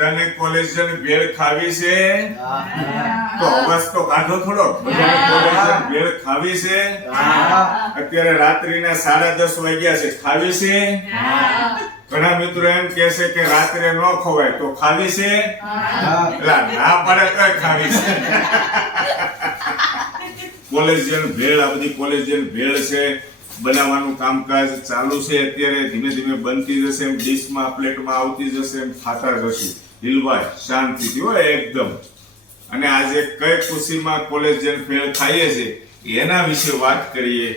બધાને કોલેજન ભેળ ખાવી છે તો અવાજ તો કાઢો થોડો. બધાને કોલેજન ભેળ ખાવી છે. અત્યારે રાત્રિના 10:30 વાગ્યા છે. ખાવી છે. ઘણા મિત્રો એમ કહે છે કે રાત્રે ન ખવાય તો ખાવી છે. એટલે ના પડે તો ખાવી છે. કોલેજન ભેળ, આ બધી કોલેજન ભેળ છે. બનાવવાનું કામકાજ ચાલુ છે. અત્યારે ધીમે ધીમે બનતી જશે, એમ ડીશમાં પ્લેટમાં આવતી જશે, એમ ખાતા જશું દિલભાઈ શાંતિથી હોય એકદમ. અને આજે કઈ ખુશીમાં કોલેજન ભેળ ખાઈએ છે એના વિશે વાત કરીએ.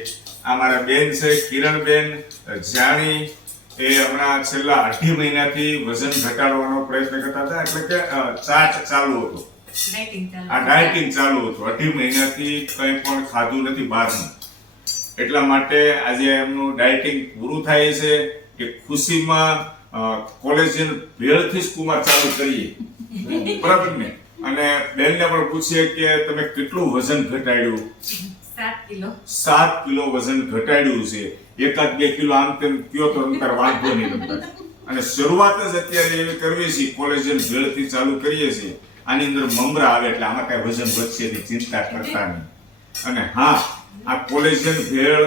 આ મારા બેન છે કિરણબેન જાણી, એ હમણાં છેલ્લા 2.5 મહિનાથી વજન ઘટાડવાનો પ્રયત્ન કરતા હતા. એટલે કે ચાટ ચાલુ હતો, ડાયટિંગ ચાલુ હતું. 2.5 મહિનાથી કંઈ પણ ખાધું નથી બહારનું. એટલા માટે આજે એમનું ડાયટિંગ પૂરું થાય છે કે ખુશીમાં કોલેજન ભેળથી જ કુમાર ચાલુ કરીએ, બરાબર ને? અને બેનને પણ પૂછીએ કે તમે કેટલું વજન ઘટાડ્યું? 7 કિલો વજન ઘટાડ્યું છે. 1-2 કિલો આમ તેમ કયો તો અંતર વાંધો નહીં તમને. અને શરૂઆત જ અત્યારે એવી કરવી છે, કોલેજન ભેળથી ચાલુ કરીએ છીએ. આની અંદર મમરા આવે એટલે આમાં કઈ વજન વધશે નહીં, ચિંતા કરતા નહીં. અને હા, આ કોલેજન ભેળ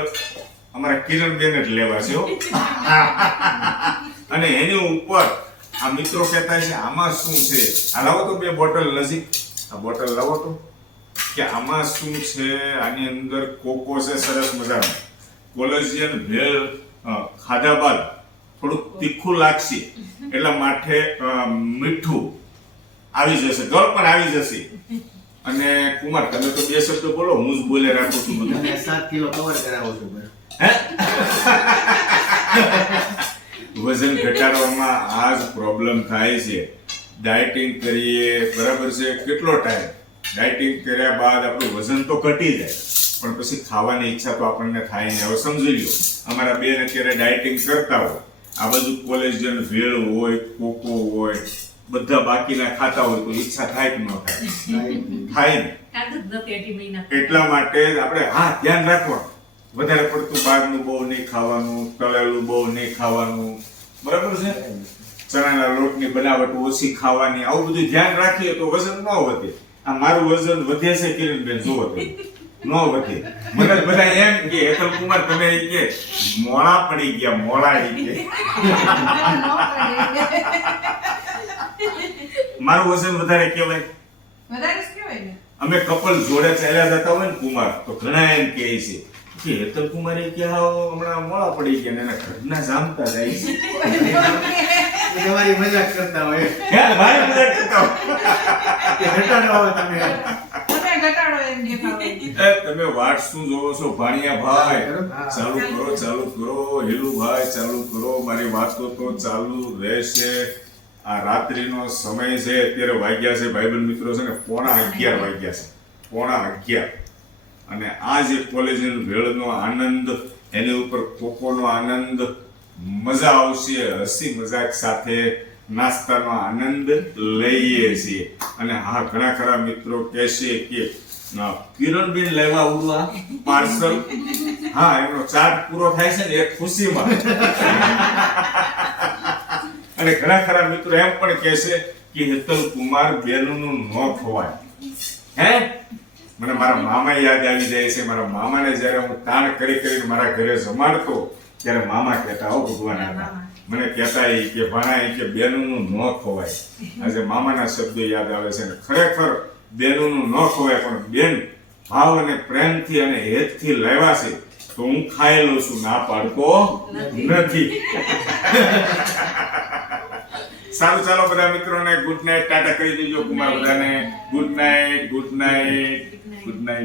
અમારા કિરણબેન જ લેવા છે. અને એની ઉપર આ મિત્રો કહેતા છે આમાં શું છે, આ લાવો તો 2 બોટલ નજીક, આ બોટલ લાવો તો, કે આમાં શું છે. આની અંદર કોકો છે સરસ મજાનો. કોલેજન ભેળ ખાધા બાદ થોડુંક તીખું લાગશે, એટલા માટે મીઠું આવી જશે, ગળ પણ આવી જશે. અને કુમાર તમે તો 2 શબ્દ બોલો, હું જ બોલે રાખું છું. મને 7 કિલો કવર કરાવો છો. હે? વજન ઘટાડવામાં આ જ પ્રોબ્લેમ થાય છે. ડાયટિંગ કરીએ, બરાબર છે, કેટલો ટાઈમ ડાયટિંગ કર્યા બાદ આપણું વજન તો ઘટી જાય, પણ પછી ખાવાની ઈચ્છા તો આપણને થાય નહીં. હવે સમજી લો, અમારા બેન અત્યારે ડાયટિંગ કરતા હોય, આ બધું કોલેજન ભેળ હોય, કોકો હોય, બધા બાકીના ખાતા હોય તો ઈચ્છા થાય કે ન થાય? ને એટલા માટે આપણે ધ્યાન રાખવાનું, વધારે પડતું બહારનું બહુ નહીં ખાવાનું, તળેલું બહુ નહીં ખાવાનું, બરાબર છે? ચણાના લોટની બનાવટ ઓછી ખાવાની, આવું બધું ધ્યાન રાખીએ તો વજન ન વધે. આ મારું વજન વધે છે કિરણબેન, જોવો તો ન વધે. મને બધા એમ કે હેતલ કુમાર તમે કે મોળા પડી ગયા, મોળા કે મારું વજન વધારે કહેવાય? વધારે જ કહેવાય ને. અમે કપલ જોડે ચાલ્યા જતા હોય ને કુમાર, તો ઘણા એમ કહે છે કે હેતલ કુમારે કે હમણાં મોળા પડી ગયા, એના ઘરના જામતા જાય છે. તમારી મજાક કરતા હોય. હે, મારી મજાક કરતા હોય. ઘટાડો આવે તમે. તમે ઘટાડો એમ દેખાવ. તમે વાટ શું જોવો છો ભાણિયા ભાઈ? ચાલુ કરો હેલુભાઈ, ચાલુ કરો. મારી વાતો તો ચાલુ રહેશે. આ રાત્રિનો સમય છે, અત્યારે વાગ્યા છે ભાઈબંધ મિત્રો છે ને 11:15 વાગ્યા છે, 11:15. અને આ જે કોલેજન ભેળનો આનંદ, એની ઉપર કોકોનો આનંદ, મજા આવશે. હસી મજાક સાથે નાસ્તાનો આનંદ લઈએ છીએ. અને હા, ઘણા ખરા મિત્રો કહેશે કે કિરણબેન લેવા ઉડવા પાર્સલ. હા, એનો ચાર્ટ પૂરો થાય છે ને એ ખુશીમાં. અને ઘણા ખરા મિત્રો એમ પણ કહેશે કે હેતલ કુમાર બેનનું ન ખવાય. હે, મને મારા મામા યાદ આવી જાય છે. મારા મામાને જ્યારે હું તાણ કરીને મારા ઘરે જમાડતો ત્યારે મામા કહેતા, હો ભગવાન, મને કહેતા કે ભાણા કે બેનનું ન ખવાય. આજે મામાના શબ્દો યાદ આવે છે. ને ખરેખર બેનનું ન ખવાય, પણ બેન ભાવ અને પ્રેમથી અને હેતથી લાવ્યા છે તો હું ખાઈ લઉં છું, ના પાડતો નથી. સારું, ચાલો બધા મિત્રોને ગુડ નાઇટ, ટાટા કરી દેજો કુમાર બધાને. Good night, good night, good night.